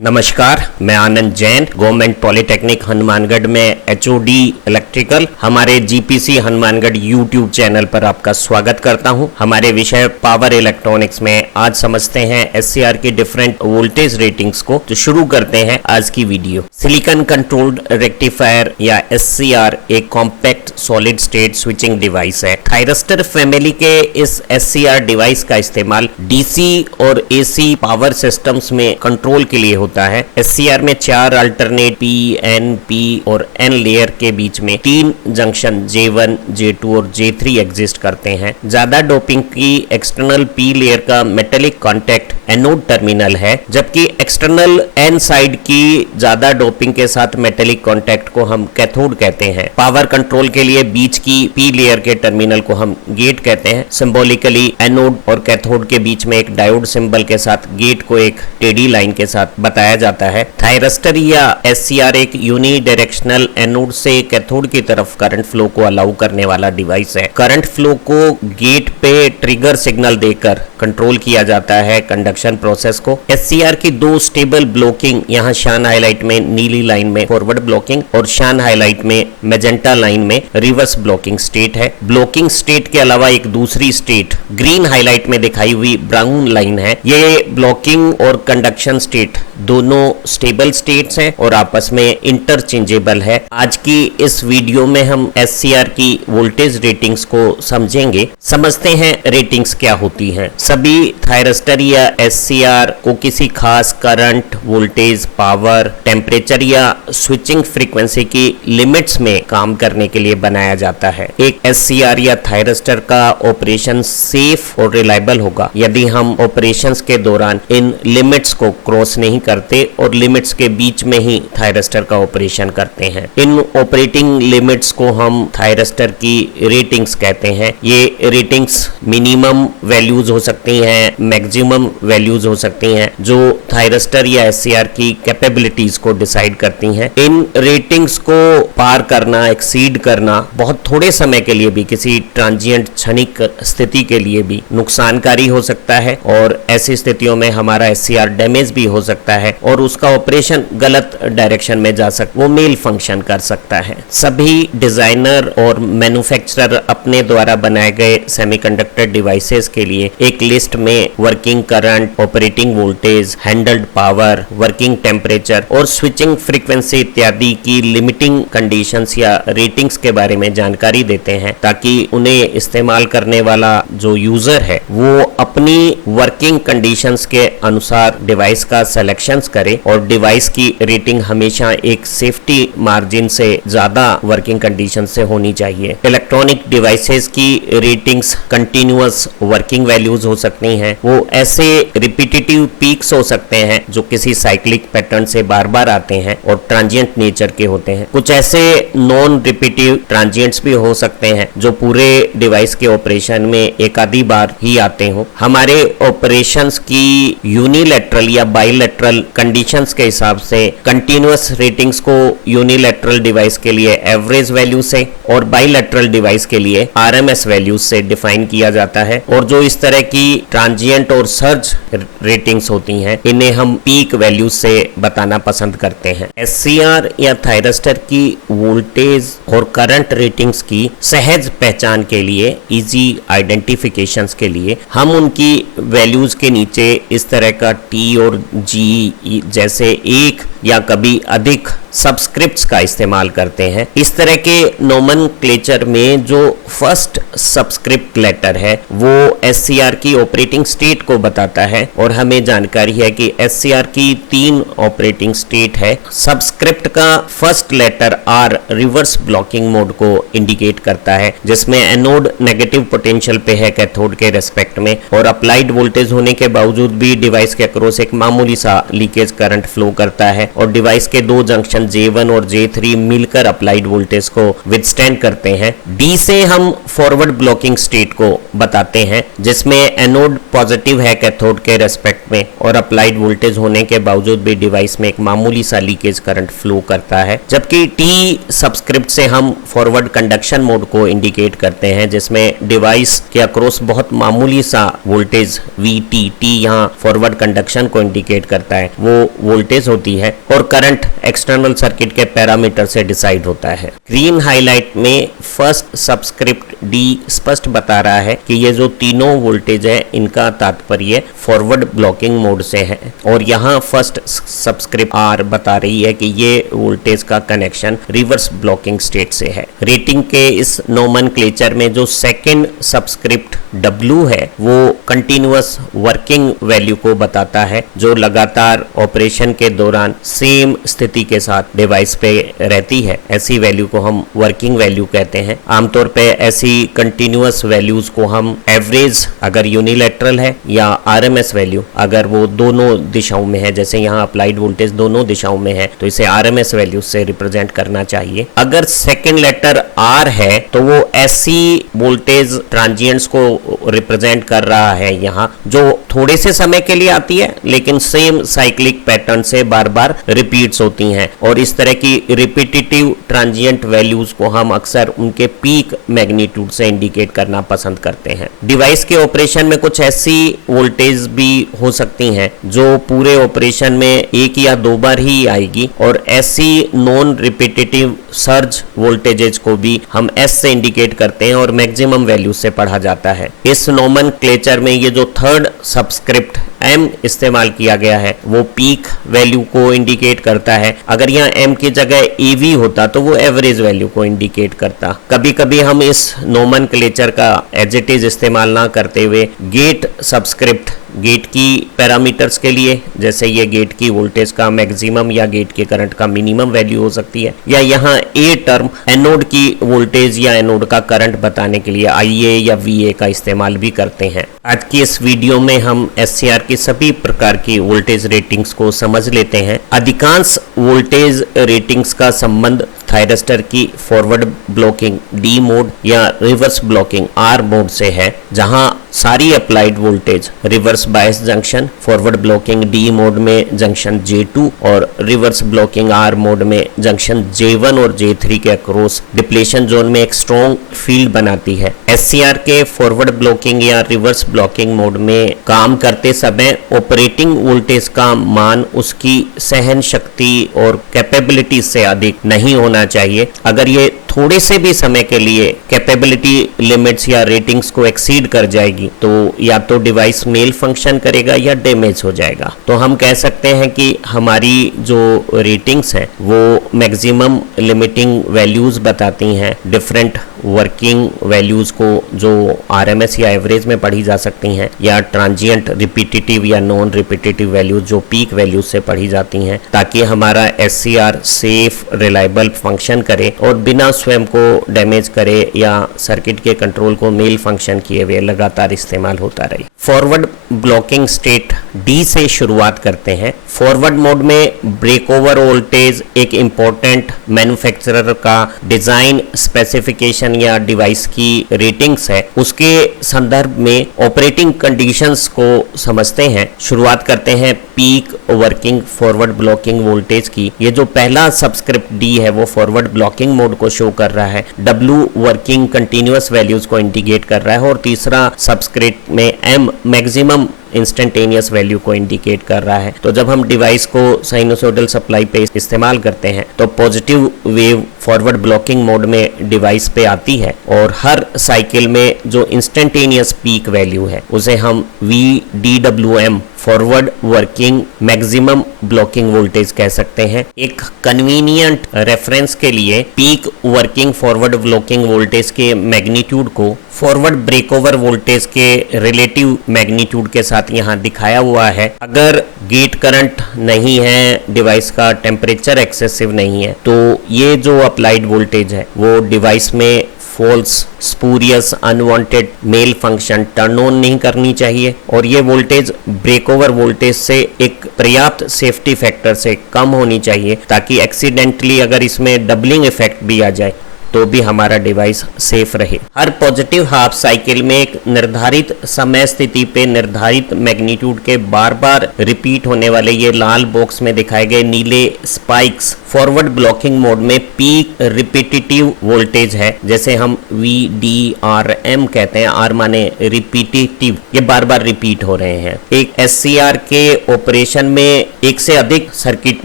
नमस्कार, मैं आनंद Jain, government polytechnic Hanumangarh में HOD इलेक्ट्रिकल हमारे GPC हनुमानगढ़ YouTube चैनल पर आपका स्वागत करता हूं। हमारे विषय पावर इलेक्ट्रॉनिक्स में आज समझते हैं SCR की डिफरेंट वोल्टेज रेटिंग्स को। तो शुरू करते हैं आज की वीडियो। सिलिकॉन कंट्रोल्ड रेक्टिफायर या SCR एक compact solid state switching device है। थायरिस्टर फैमिली के इस SCR डिवाइस का इस्तेमाल DC और AC पावर सिस्टम्स में कंट्रोल के लिए होता है। SCR में 4 अल्टरनेट P, N, P और N लेयर के बीच में 3 जंक्शन J1, J2 और J3 एग्जिस्ट करते हैं। ज्यादा डोपिंग की एक्सटर्नल P लेयर का मेटेलिक कांटेक्ट एनोड टर्मिनल है, जबकि एक्सटर्नल N साइड की ज्यादा डोपिंग के साथ मेटेलिक कांटेक्ट को हम कैथोड कहते हैं। पावर कंट्रोल के लिए बीच की P लेयर के टर्मिनल को हम गेट कहते हैं। सिंबॉलिकली एनोड और कैथोड के बीच में एक डायोड सिंबल के साथ गेट को एक टेढ़ी लाइन के साथ बताया जाता है। थायरिस्टर या SCR एक यूनी डायरेक्शनल एनोड से कैथोड की तरफ करंट फ्लो को अलाउ करने वाला डिवाइस है। करंट फ्लो को गेट पे ट्रिगर सिग्नल देकर कंट्रोल किया जाता है कंडक्शन प्रोसेस को। SCR की 2 स्टेबल ब्लॉकिंग यहाँ शान हाईलाइट में नीली लाइन में फॉरवर्ड ब्लॉकिंग और शान हाईलाइट में मैजेंटा लाइन में रिवर्स ब्लॉकिंग स्टेट है। ब्लॉकिंग स्टेट के अलावा एक दूसरी स्टेट ग्रीन हाईलाइट में दिखाई हुई ब्राउन लाइन है। ये ब्लॉकिंग और कंडक्शन स्टेट दोनों स्टेबल स्टेट्स हैं और आपस में इंटरचेंजेबल है। आज की इस वीडियो में हम SCR की वोल्टेज रेटिंग्स को समझेंगे। समझते हैं रेटिंग्स क्या होती हैं। सभी थायरिस्टर या SCR को किसी खास करंट, वोल्टेज, पावर, टेम्परेचर या स्विचिंग फ्रीक्वेंसी की लिमिट्स में काम करने के लिए बनाया जाता है। एक SCR या थायरिस्टर का ऑपरेशन सेफ और रिलायबल होगा यदि हम ऑपरेशंस के दौरान इन लिमिट्स को क्रॉस नहीं करते और लिमिट्स के बीच में ही थायरिस्टर का ऑपरेशन करते हैं। इन ऑपरेटिंग लिमिट्स को हम थायरिस्टर की रेटिंग्स कहते हैं। ये रेटिंग्स मिनिमम वैल्यूज हो सकती हैं, मैक्सिमम वैल्यूज हो सकती हैं, जो थायरिस्टर या SCR की कैपेबिलिटीज को डिसाइड करती हैं। इन रेटिंग्स को पार करना, एक्सीड करना बहुत थोड़े समय के लिए भी, किसी ट्रांजिएंट क्षणिक स्थिति के लिए भी नुकसानकारी हो सकता है और ऐसी स्थितियों में हमारा SCR डैमेज भी हो सकता है और उसका ऑपरेशन गलत डायरेक्शन में जा सकता, वो मेल फंक्शन कर सकता है। सभी डिजाइनर और मैन्युफैक्चरर अपने द्वारा बनाए गए सेमीकंडक्टर डिवाइसेस के लिए एक लिस्ट में working current, operating voltage, handled power, working temperature और स्विचिंग फ्रीक्वेंसी इत्यादि की लिमिटिंग कंडीशंस या रेटिंग्स के बारे में जानकारी देते हैं, ताकि उन्हें इस्तेमाल करने वाला जो यूजर है वो अपनी वर्किंग कंडीशंस के अनुसार डिवाइस का सिलेक्शंस करे और डिवाइस की रेटिंग हमेशा एक सेफ्टी मार्जिन से ज्यादा वर्किंग कंडीशन से होनी चाहिए। इलेक्ट्रॉनिक डिवाइसेस की रेटिंग्स कंटिन्यूअस वर्किंग वैल्यूज हो सकती हैं। वो ऐसे रिपीटेटिव पीक्स हो सकते हैं जो किसी साइक्लिक पैटर्न से बार बार आते हैं और ट्रांजिएंट नेचर के होते हैं। कुछ ऐसे नॉन रिपीटिव ट्रांजिएंट्स भी हो सकते हैं जो पूरे डिवाइस के ऑपरेशन में एक आधी बार ही आते हो। हमारे ऑपरेशंस की यूनिलैटरल या बाइलैटरल कंडीशंस के हिसाब से कंटिन्यूअस रेटिंग्स को यूनिलैटरल डिवाइस के लिए एवरेज वैल्यू से और बाइलैटरल डिवाइस के लिए RMS वैल्यूज से डिफाइन किया जाता है। और जो इस तरह की ट्रांजिएंट और सर्ज रेटिंग्स होती हैं, इन्हें हम पीक वैल्यूज से बताना पसंद करते हैं। SCR या थायरिस्टर की वोल्टेज और करंट रेटिंग्स की सहज पहचान के लिए, इजी आइडेंटिफिकेशंस के लिए हम उनकी वैल्यूज के नीचे इस तरह का T और G जैसे एक या कभी अधिक सबस्क्रिप्ट्स का इस्तेमाल करते हैं। इस तरह के नोमेनक्लेचर में जो फर्स्ट सबस्क्रिप्ट लेटर है वो SCR की ऑपरेटिंग स्टेट को बताता है और हमें जानकारी है कि SCR की 3 ऑपरेटिंग स्टेट है। सबस्क्रिप्ट का first letter R reverse blocking mode को इंडिकेट करता है, जिसमें एनोड नेगेटिव पोटेंशियल पे है कैथोड के रेस्पेक्ट में और अप्लाइड वोल्टेज होने के बावजूद भी डिवाइस के अक्रॉस एक मामूली सा लीकेज करंट फ्लो करता है और डिवाइस के 2 जंक्शन जंक्शन J1 और J3 मिलकर अप्लाइड वोल्टेज को विथस्टैंड करते हैं। D से हम फॉरवर्ड ब्लॉकिंग स्टेट को बताते हैं, जिसमें एनोड पॉजिटिव है कैथोड के रेस्पेक्ट में और अप्लाइड वोल्टेज होने के बावजूद भी डिवाइस में एक मामूली सा लीकेज करंट फ्लो करता है। जबकि T सबस्क्रिप्ट से हम फॉरवर्ड कंडक्शन मोड को इंडिकेट करते हैं, जिसमें डिवाइस के अक्रॉस बहुत मामूली सा वोल्टेज VT, T यहाँ फॉरवर्ड कंडक्शन को इंडिकेट करता है, वो वोल्टेज होती है और करंट एक्सटर्नल सर्किट के पैरामीटर से डिसाइड होता है। ग्रीन हाईलाइट में फर्स्ट सबस्क्रिप्ट D स्पष्ट बता रहा है कि ये जो तीनों वोल्टेज है इनका तात्पर्य फॉरवर्ड ब्लॉकिंग मोड से है, और यहाँ फर्स्ट सबस्क्रिप्ट R बता रही है कि ये वोल्टेज का कनेक्शन रिवर्स ब्लॉकिंग स्टेट से है। रेटिंग के इस नोमेनक्लेचर में जो सेकंड सबस्क्रिप्ट W है वो कंटिन्यूअस वर्किंग वैल्यू को बताता है, जो लगातार ऑपरेशन के दौरान सेम स्थिति के साथ डिवाइस पे रहती है। ऐसी वैल्यू को हम वर्किंग वैल्यू कहते हैं। आमतौर पे ऐसी कंटिन्यूअस वैल्यूज को हम एवरेज अगर यूनिलैटरल है या RMS वैल्यू अगर वो दोनों दिशाओं में है, जैसे यहाँ अप्लाइड वोल्टेज दोनों दिशाओं में है तो इसे RMS वैल्यू से रिप्रेजेंट करना चाहिए। अगर सेकेंड लेटर R है तो वो ऐसी वोल्टेज ट्रांजिएंट्स को रिप्रेजेंट कर रहा है यहाँ जो थोड़े से समय के लिए आती है लेकिन सेम साइक्लिक पैटर्न से बार बार रिपीट्स होती हैं, और इस तरह की रिपीटेटिव ट्रांजिएंट वैल्यूज को हम अक्सर उनके पीक मैग्नीट्यूड से इंडिकेट करना पसंद करते हैं। डिवाइस के ऑपरेशन में कुछ ऐसी वोल्टेज भी हो सकती हैं जो पूरे ऑपरेशन में एक या दो बार ही आएगी, और ऐसी नॉन रिपीटेटिव सर्ज वोल्टेजेस को भी हम S से इंडिकेट करते हैं और मैक्सिमम वैल्यू से पढ़ा जाता है। इस नोमेनक्लेचर में ये जो थर्ड सबस्क्रिप्ट M इस्तेमाल किया गया है वो पीक वैल्यू को इंडिकेट करता है। अगर यहाँ M की जगह AV होता तो वो एवरेज वैल्यू को इंडिकेट करता। कभी कभी हम इस नोमेनक्लेचर का एज इट इज इस्तेमाल ना करते हुए गेट सबस्क्रिप्ट गेट की पैरामीटर्स के लिए, जैसे ये गेट की वोल्टेज का मैक्सिमम या गेट के करंट का मिनिमम वैल्यू हो सकती है, या यहाँ A टर्म एनोड की वोल्टेज या एनोड का करंट बताने के लिए IA या VA का इस्तेमाल भी करते हैं। आज की इस वीडियो में हम SCR की सभी प्रकार की वोल्टेज रेटिंग्स को समझ लेते हैं। अधिकांश वोल्टेज रेटिंग्स का संबंध थायरिस्टर की फॉरवर्ड ब्लॉकिंग D मोड या रिवर्स ब्लॉकिंग R मोड से है, जहां सारी applied voltage reverse bias junction, forward blocking D mode में जंक्शन J2 और रिवर्स ब्लॉकिंग R मोड में जंक्शन J1 और J3 के अक्रॉस डिप्लेशन जोन में एक स्ट्रॉन्ग फील्ड बनाती है। SCR के फॉरवर्ड ब्लॉकिंग या रिवर्स ब्लॉकिंग मोड में काम करते समय ऑपरेटिंग वोल्टेज का मान उसकी सहन शक्ति और कैपेबिलिटी से अधिक नहीं होना चाहिए। अगर ये थोड़े से भी समय के लिए कैपेबिलिटी लिमिट्स या रेटिंग्स को एक्सीड कर जाएगी तो या तो डिवाइस मेल फंक्शन करेगा या डैमेज हो जाएगा। तो हम कह सकते हैं कि हमारी जो रेटिंग्स हैं वो मैक्सिमम लिमिटिंग वैल्यूज बताती हैं डिफरेंट वर्किंग वैल्यूज को, जो RMS या एवरेज में पढ़ी जा सकती हैं, या ट्रांजिएंट रिपीटेटिव या नॉन रिपीटेटिव वैल्यूज जो पीक वैल्यूज से पढ़ी जाती हैं, ताकि हमारा SCR सेफ रिलायबल फंक्शन करे और बिना स्वयं को डैमेज करे या सर्किट के कंट्रोल को मेल फंक्शन किए हुए लगातार इस्तेमाल होता रहे। फॉरवर्ड ब्लॉकिंग स्टेट D से शुरुआत करते हैं। फॉरवर्ड मोड में ब्रेक ओवर वोल्टेज एक इम्पोर्टेंट मैन्युफैक्चरर का डिजाइन स्पेसिफिकेशन या डिवाइस की रेटिंग्स है, उसके संदर्भ में ऑपरेटिंग कंडीशंस को समझते हैं। शुरुआत करते हैं peak working forward blocking voltage की। ये जो पहला सबस्क्रिप्ट D है वो फॉरवर्ड ब्लॉकिंग मोड को शो कर रहा है, W वर्किंग कंटिन्यूअस वैल्यूज को इंडिकेट कर रहा है, और तीसरा सबस्क्रिप्ट में M मैक्सिमम इंस्टेंटेनियस वैल्यू को इंडिकेट कर रहा है। तो जब हम डिवाइस को साइनोसॉइडल सप्लाई पे इस्तेमाल करते हैं तो positive wave forward blocking mode में डिवाइस पे आती है, और हर साइकिल में जो इंस्टेंटेनियस पीक वैल्यू है उसे हम VDWM forward working maximum blocking voltage कह सकते हैं। एक कन्वीनियंट रेफरेंस के लिए peak working forward blocking voltage के मैग्नीट्यूड को फॉरवर्ड ब्रेकओवर वोल्टेज के रिलेटिव मैग्नीट्यूड के साथ यहाँ दिखाया हुआ है। अगर गेट करंट नहीं है, डिवाइस का टेम्परेचर एक्सेसिव नहीं है, तो ये जो अप्लाइड वोल्टेज है वो डिवाइस में false, spurious, unwanted malfunction turn on नहीं करनी चाहिए और ये वोल्टेज ब्रेकओवर वोल्टेज से एक पर्याप्त सेफ्टी फैक्टर से कम होनी चाहिए ताकि एक्सीडेंटली अगर इसमें डबलिंग इफेक्ट भी आ जाए तो भी हमारा डिवाइस सेफ रहे। हर पॉजिटिव हाफ साइकिल में एक निर्धारित समय स्थिति पे निर्धारित मैग्नीट्यूड के बार बार रिपीट होने वाले ये लाल बॉक्स में दिखाए गए नीले स्पाइक्स फॉरवर्ड ब्लॉकिंग मोड में पीक रिपीटिटिव वोल्टेज है, जैसे हम VDRM कहते हैं, आर माने रिपीटिटिव, ये बार बार रिपीट हो रहे हैं। एक SCR के ऑपरेशन में एक से अधिक सर्किट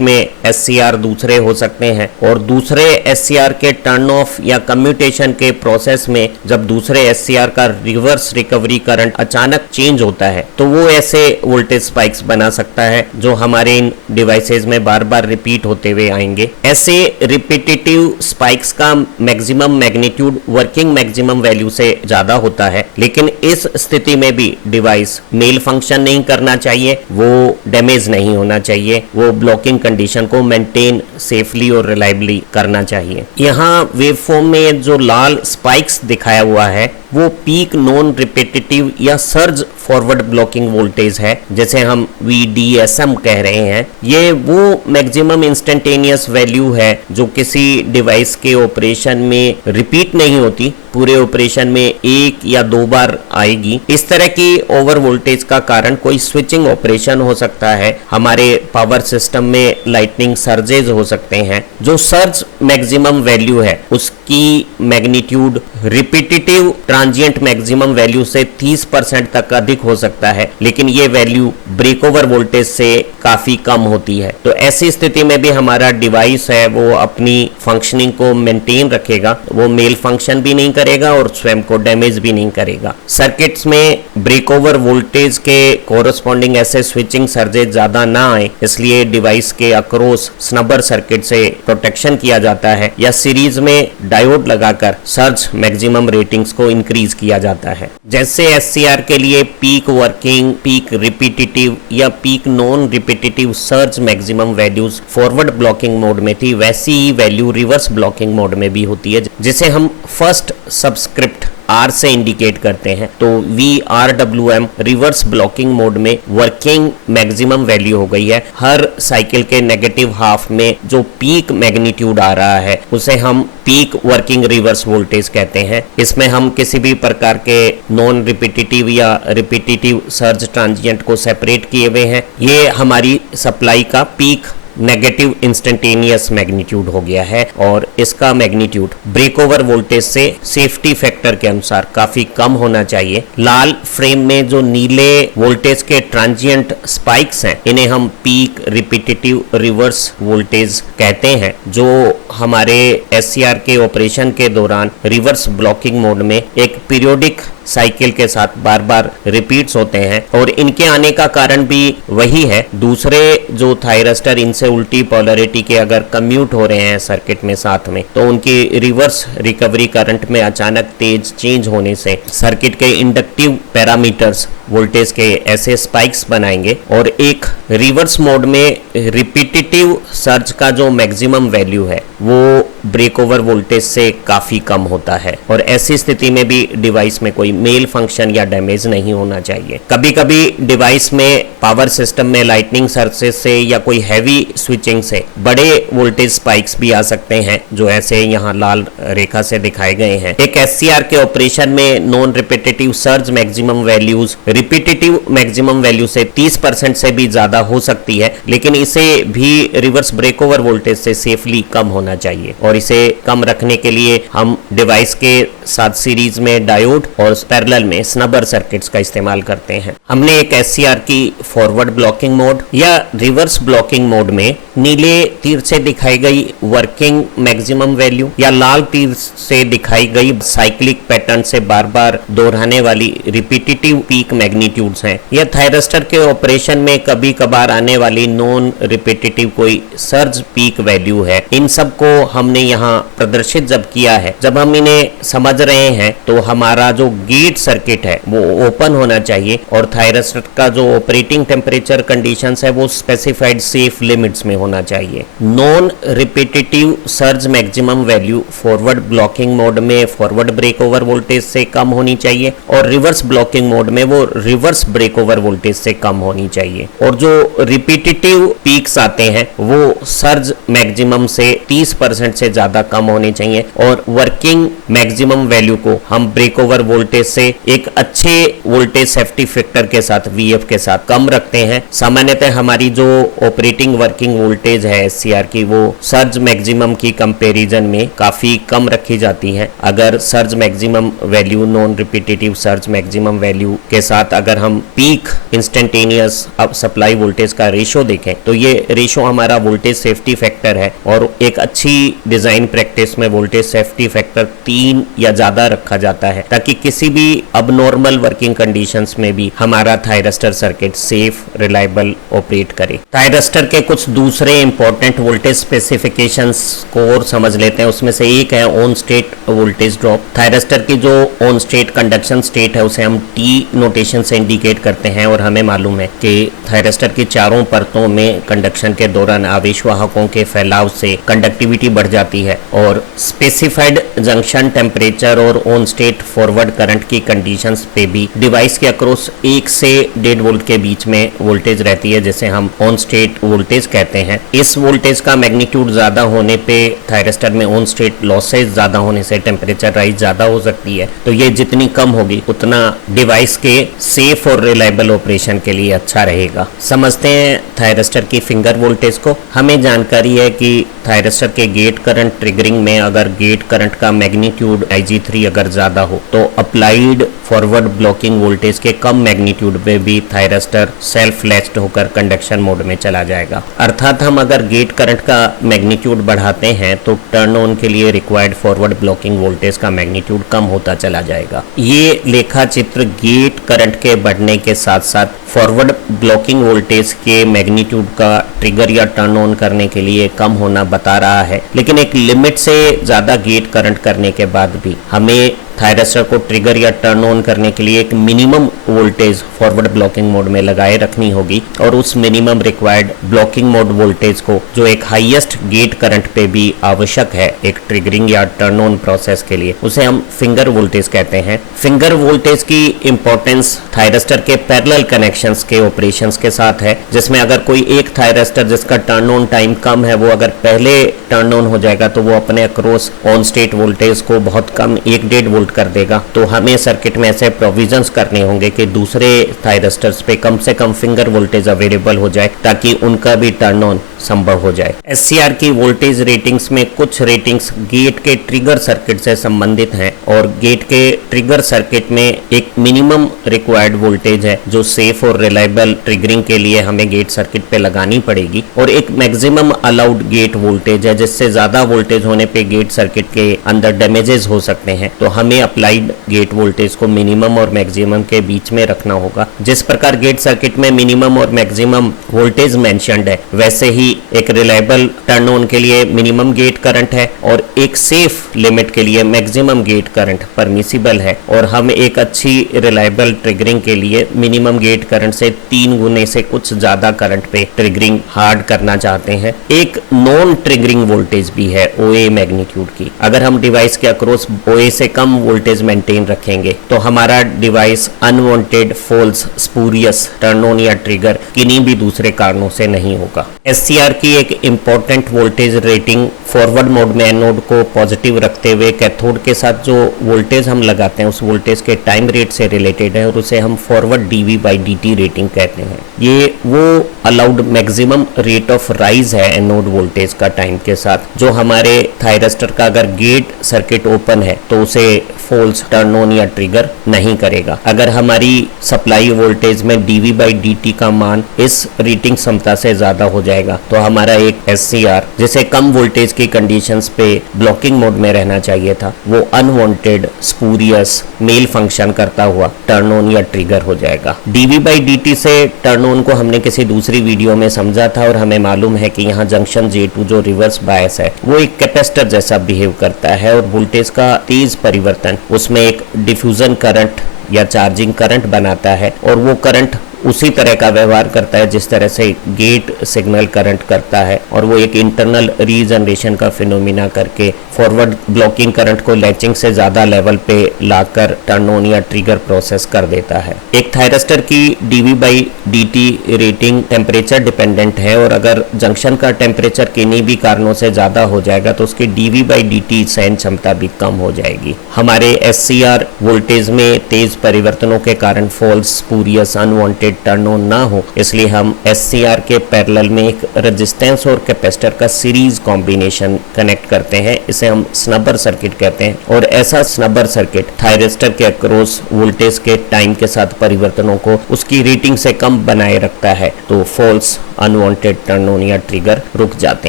में SCR दूसरे हो सकते हैं और दूसरे SCR के टर्न ऑफ या कम्यूटेशन के प्रोसेस में जब दूसरे SCR का रिवर्स रिकवरी करंट अचानक चेंज होता है तो वो ऐसे वोल्टेज स्पाइक्स बना सकता है जो हमारे इन डिवाइसेज में बार बार रिपीट होते हुए आएंगे। ऐसे रिपीटिटिव स्पाइक्स का maximum magnitude working maximum value से ज्यादा होता है, लेकिन इस स्थिति में भी डिवाइस मेल फंक्शन नहीं करना चाहिए, वो डैमेज नहीं होना चाहिए, वो ब्लॉकिंग कंडीशन को मेंटेन सेफली और रिलायबली करना चाहिए। यहाँ वेव फॉर्म में जो लाल स्पाइक्स दिखाया हुआ है वो पीक नॉन रिपीटिटिव या सर्ज फॉरवर्ड ब्लॉकिंग वोल्टेज है, जैसे हम VDSM कह रहे हैं। ये वो मैक्सिमम इंस्टेंटेनियस वैल्यू है जो किसी डिवाइस के ऑपरेशन में रिपीट नहीं होती, पूरे ऑपरेशन में एक या दो बार आएगी। इस तरह की ओवर वोल्टेज का कारण कोई स्विचिंग ऑपरेशन हो सकता है, हमारे पावर सिस्टम में लाइटनिंग सर्जेज हो सकते हैं। जो सर्ज मैक्सिमम वैल्यू है उसकी magnitude repetitive transient maximum value से 30% तक अधिक हो सकता है, लेकिन ये वैल्यू ब्रेकओवर वोल्टेज से काफी कम होती है। तो ऐसी स्थिति में भी हमारा डिवाइस है वो अपनी फंक्शनिंग को मेंटेन रखेगा, वो मेल फंक्शन भी नहीं करेगा और स्वयं को डैमेज भी नहीं करेगा। सर्किट्स में ब्रेकओवर वोल्टेज के कोरस्पॉन्डिंग ऐसे स्विचिंग सर्जेज ज्यादा ना आए, इसलिए डिवाइस के अक्रॉस स्नबर सर्किट से प्रोटेक्शन किया जाता है या सीरीज में डायोड लगाकर सर्ज मैक्सिमम रेटिंग्स को इंक्रीज किया जाता है। जैसे SCR के लिए पीक वर्किंग, पीक रिपीटिटिव या peak non repetitive surge maximum values forward blocking mode में थी, वैसी ही वैल्यू रिवर्स ब्लॉकिंग मोड में भी होती है, जिसे हम फर्स्ट सबस्क्रिप्ट R से इंडिकेट करते हैं। तो VRWM रिवर्स ब्लॉकिंग मोड में वर्किंग मैक्सिमम वैल्यू हो गई है। हर साइकिल के नेगेटिव हाफ में जो पीक मैग्नीट्यूड आ रहा है उसे हम पीक वर्किंग रिवर्स वोल्टेज कहते हैं। इसमें हम किसी भी प्रकार के नॉन रिपीटिटिव या रिपीटिटिव सर्ज ट्रांजिएंट को सेपरेट किए हुए हैं। ये हमारी सप्लाई का पीक नेगेटिव इंस्टेंटेनियस मैग्नीट्यूड हो गया है और इसका मैग्नीट्यूड ब्रेकओवर वोल्टेज से सेफ्टी फैक्टर के अनुसार काफी कम होना चाहिए। लाल फ्रेम में जो नीले वोल्टेज के ट्रांजिएंट स्पाइक्स हैं इन्हें हम पीक रिपीटिटिव रिवर्स वोल्टेज कहते हैं, जो हमारे SCR के ऑपरेशन के दौरान रिवर्स ब्लॉकिंग मोड में एक पीरियोडिक साइकिल के साथ बार बार रिपीट्स होते हैं और इनके आने का कारण भी वही है। दूसरे जो थायरिस्टर इनसे उल्टी पोलैरिटी के अगर कम्यूट हो रहे हैं सर्किट में साथ में, तो उनकी रिवर्स रिकवरी करंट में अचानक तेज चेंज होने से सर्किट के इंडक्टिव पैरामीटर्स वोल्टेज के ऐसे स्पाइक्स बनाएंगे और एक रिवर्स मोड में रिपीटिटिव सर्ज का जो मैक्सिमम वैल्यू है वो ब्रेकओवर वोल्टेज से काफी कम होता है और ऐसी स्थिति में भी डिवाइस में कोई मेल फंक्शन या डैमेज नहीं होना चाहिए। कभी कभी डिवाइस में पावर सिस्टम में लाइटनिंग सर्जेस से या कोई हैवी स्विचिंग से बड़े वोल्टेज स्पाइक्स भी आ सकते हैं, जो ऐसे यहाँ लाल रेखा से दिखाए गए हैं। एक SCR के ऑपरेशन में non repetitive surge maximum values repetitive maximum value से 30% से भी ज्यादा हो सकती है, लेकिन इसे भी रिवर्स ब्रेकओवर वोल्टेज से सेफली कम होना चाहिए और इसे कम रखने के लिए हम डिवाइस के साथ सीरीज में डायोड और पैरेलल में स्नबर सर्किट्स का इस्तेमाल करते हैं। हमने एक SCR की फॉरवर्ड ब्लॉकिंग मोड या रिवर्स ब्लॉकिंग मोड में नीले तीर से दिखाई गई वर्किंग मैक्सिमम वैल्यू या लाल तीर से दिखाई गई साइक्लिक पैटर्न से बार बार दोहराने वाली रिपीटिटिव पीक मैग्नीट्यूड्स हैं। यह थायरिस्टर के ऑपरेशन में कभी कभार आने वाली नॉन रिपीटेटिव कोई सर्ज पीक वैल्यू है। इन सब को हमने यहाँ प्रदर्शित जब किया है, जब हम इन्हें समझ रहे हैं तो हमारा जो गेट सर्किट है वो ओपन होना चाहिए और थायरिस्टर का जो ऑपरेटिंग टेम्परेचर कंडीशंस है वो स्पेसिफाइड सेफ लिमिट्स में होना चाहिए। Non repetitive surge maximum value forward blocking mode में फॉरवर्ड ब्रेक ओवर वोल्टेज से कम होनी चाहिए और रिवर्स ब्लॉकिंग मोड में वो रिवर्स ब्रेक ओवर वोल्टेज से कम होनी चाहिए। और जो रिपीटेटिव पीक्स आते हैं वो सर्ज मैक्सिमम से 30% से ज्यादा कम होने चाहिए और वर्किंग मैक्सिमम वैल्यू को हम ब्रेक ओवर वोल्टेज से एक अच्छे वोल्टेज सेफ्टी फैक्टर के साथ VF के साथ कम रखते हैं। सामान्यतः हमारी जो ऑपरेटिंग वर्किंग वोल्टेज है SCR की वो सर्ज मैक्सिमम की कंपैरिजन में काफी कम रखी जाती है। अगर surge maximum value non repetitive surge maximum value के साथ अगर हम पीक इंस्टेंटेनियस अब सप्लाई वोल्टेज का रेशो देखें तो ये रेशो हमारा वोल्टेज सेफ्टी फैक्टर है और एक अच्छी डिजाइन प्रैक्टिस में वोल्टेज सेफ्टी फैक्टर 3 या ज्यादा रखा जाता है ताकि किसी भी अबनॉर्मल वर्किंग कंडीशंस में भी हमारा thyristor circuit safe reliable operate करे। थायरिस्टर के कुछ दूसरे इंपॉर्टेंट वोल्टेज स्पेसिफिकेशंस को और समझ लेते हैं। उसमें से एक है on state voltage drop. Thyristor की जो ऑन स्टेट कंडक्शन स्टेट है उसे हम T नोटेशन से इंडिकेट करते हैं और हमें मालूम है कि थायरिस्टर की चारों परतों में कंडक्शन के दौरान आवेश वाहकों के फैलाव से कंडक्टिविटी बढ़ जाती है और स्पेसिफाइड जंक्शन टेम्परेचर और ऑन स्टेट फॉरवर्ड करंट की कंडीशंस पे भी डिवाइस के अक्रॉस 1 से 1.5 वोल्ट के बीच में वोल्टेज रहती है जिसे हम ऑन स्टेट वोल्टेज कहते हैं। इस वोल्टेज का मैग्नीट्यूड ज्यादा होने पे थायरिस्टर में ऑन स्टेट लॉसेज ज्यादा होने से टेम्परेचर राइज ज्यादा हो सकती है। तो ये जितनी कम होगी उतना डिवाइस के सेफ और रिलायबल ऑपरेशन के लिए अच्छा रहेगा। समझते हैं थायरिस्टर की फिंगर वोल्टेज को। हमें जानकारी है कि थायरिस्टर के गेट करंट ट्रिगरिंग में अगर गेट करंट का मैग्नीट्यूड Ig3 अगर ज्यादा हो तो अप्लाइड फॉरवर्ड ब्लॉकिंग वोल्टेज के कम मैग्नीट्यूड में भी थायरिस्टर सेल्फ लैच्ड होकर कंडक्शन मोड में चला जाएगा। अर्थात हम अगर गेट करंट का मैग्नीट्यूड बढ़ाते हैं तो टर्न ऑन के लिए रिक्वायर्ड फॉरवर्ड ब्लॉकिंग वोल्टेज का मैग्नीट्यूड कम होता चला जाएगा। ये लेखा चित्र गेट करंट के बढ़ने के साथ साथ फॉरवर्ड ब्लॉकिंग वोल्टेज के मैग्नीट्यूड का ट्रिगर या टर्न ऑन करने के लिए कम होना बता रहा है, लेकिन एक लिमिट से ज्यादा गेट करंट करने के बाद भी हमें थायरिस्टर को ट्रिगर या टर्न ऑन करने के लिए एक minimum voltage forward blocking mode में लगाए रखनी होगी और उस minimum required blocking mode voltage को जो एक हाईएस्ट गेट करंट पे भी आवश्यक है एक ट्रिगरिंग या टर्न ऑन प्रोसेस के लिए, उसे हम फिंगर वोल्टेज कहते हैं। फिंगर वोल्टेज की इंपॉर्टेंस थायरिस्टर के पैरेलल कनेक्शंस के ऑपरेशंस के साथ है, जिसमें अगर कोई एक थायरिस्टर जिसका टर्न ऑन टाइम कम है वो अगर पहले टर्न ऑन हो जाएगा तो वो अपने अक्रॉस ऑन स्टेट वोल्टेज को बहुत कम 1.5 वोल्ट कर देगा। तो हमें सर्किट में ऐसे प्रोविजंस करने होंगे कि दूसरे थायरिस्टर्स पे कम से कम फिंगर वोल्टेज अवेलेबल हो जाए ताकि उनका भी टर्न ऑन संभव हो जाए। SCR की वोल्टेज रेटिंग्स में कुछ रेटिंग्स गेट के ट्रिगर सर्किट से संबंधित हैं और गेट के ट्रिगर सर्किट में एक मिनिमम रिक्वायर्ड वोल्टेज है जो सेफ और रिलायबल ट्रिगरिंग के लिए हमें गेट सर्किट पे लगानी पड़ेगी और एक मैक्सिमम अलाउड गेट वोल्टेज है जिससे ज्यादा वोल्टेज होने पे गेट सर्किट के अंदर डैमेजेस हो सकते हैं। तो हमें अप्लाइड गेट वोल्टेज को मिनिमम और मैक्सिमम के बीच में रखना होगा। जिस प्रकार गेट सर्किट में मिनिमम और मैक्सिमम वोल्टेज मेंशन्ड है वैसे ही एक रिलायबल टर्न ऑन के लिए मिनिमम गेट करंट है और एक सेफ लिमिट के लिए मैक्सिमम गेट करंट परमिसिबल है और हम एक अच्छी रिलायबल ट्रिगरिंग के लिए मिनिमम गेट करंट से 3 गुने से कुछ ज्यादा करंट पे ट्रिगरिंग हार्ड करना चाहते हैं। एक नॉन ट्रिगरिंग वोल्टेज भी है OA मैग्नीट्यूड की। अगर हम डिवाइस के अक्रॉस OA से कम वोल्टेज मेंटेन रखेंगे तो हमारा device unwanted false spurious turn on या ट्रिगर किन्हीं भी दूसरे कारणों से नहीं होगा। SCR की एक important voltage rating forward mode में एनोड को पॉजिटिव रखते हुए कैथोड के साथ जो वोल्टेज हम लगाते हैं उस वोल्टेज के टाइम रेट से रिलेटेड है और उसे हम फॉरवर्ड dV/dt रेटिंग कहते हैं। ये वो allowed maximum rate of rise है एनोड वोल्टेज का टाइम के साथ जो हमारे थायरिस्टर का अगर गेट सर्किट ओपन है तो उसे फॉल्स टर्न ऑन या ट्रिगर नहीं करेगा। अगर हमारी सप्लाई वोल्टेज में dV/dt का मान इस रेटिंग क्षमता से ज्यादा हो जाएगा तो हमारा एक SCR जिसे कम वोल्टेज की कंडीशंस पे ब्लॉकिंग मोड में रहना चाहिए था, वो अनवांटेड स्पूरियस मेल फंक्शन करता हुआ टर्न ऑन या ट्रिगर हो जाएगा। dV/dt से टर्न ऑन को हमने किसी दूसरी वीडियो में समझा था और हमें मालूम है कि यहाँ जंक्शन J2 जो रिवर्स बायस है वो एक कैपेसिटर जैसा बिहेव करता है और वोल्टेज का तेज परिवर्तन उसमें एक डिफ्यूजन करंट या चार्जिंग करंट बनाता है और वो करंट उसी तरह का व्यवहार करता है जिस तरह से गेट सिग्नल करंट करता है और वो एक इंटरनल रीजनरेशन का फिनोमिना करके फॉरवर्ड ब्लॉकिंग करंट को लैचिंग से ज्यादा लेवल पे लाकर टर्न ऑन या ट्रिगर प्रोसेस कर देता है। एक थायरिस्टर की dV/dt रेटिंग टेम्परेचर डिपेंडेंट है और अगर जंक्शन का टेम्परेचर किन्हीं भी कारणों से ज्यादा हो जाएगा तो उसकी dV/dt सहन क्षमता भी कम हो जाएगी। हमारे SCR वोल्टेज में तेज परिवर्तनों के कारण false spurious unwanted turn on ना हो, इसलिए हम SCR के पैरेलल में एक रेजिस्टेंस और कैपेसिटर का सीरीज कॉम्बिनेशन कनेक्ट करते हैं। इसे हम स्नबर सर्किट कहते हैं और ऐसा स्नबर सर्किट थायरिस्टर के अक्रॉस वोल्टेज के टाइम के साथ परिवर्तनों को उसकी रेटिंग से कम बनाए रखता है तो फॉल्स अनवांटेड टर्न ऑन या ट्रिगर रुक जाते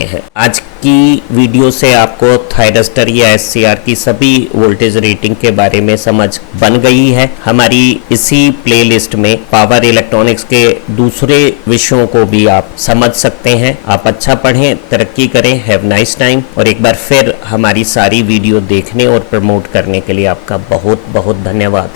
हैं। आज की वीडियो से आपको थायरिस्टर या SCR की सभी वोल्टेज रेटिंग के बारे में समझ बन गई है। हमारी इसी प्लेलिस्ट में पावर इलेक्ट्रॉनिक्स के दूसरे विषयों को भी आप समझ सकते हैं। आप अच्छा पढ़ें, तरक्की करें। Have nice time. और एक बार फिर हमारी सारी वीडियो देखने और प्रमोट करने के लिए आपका बहुत बहुत धन्यवाद।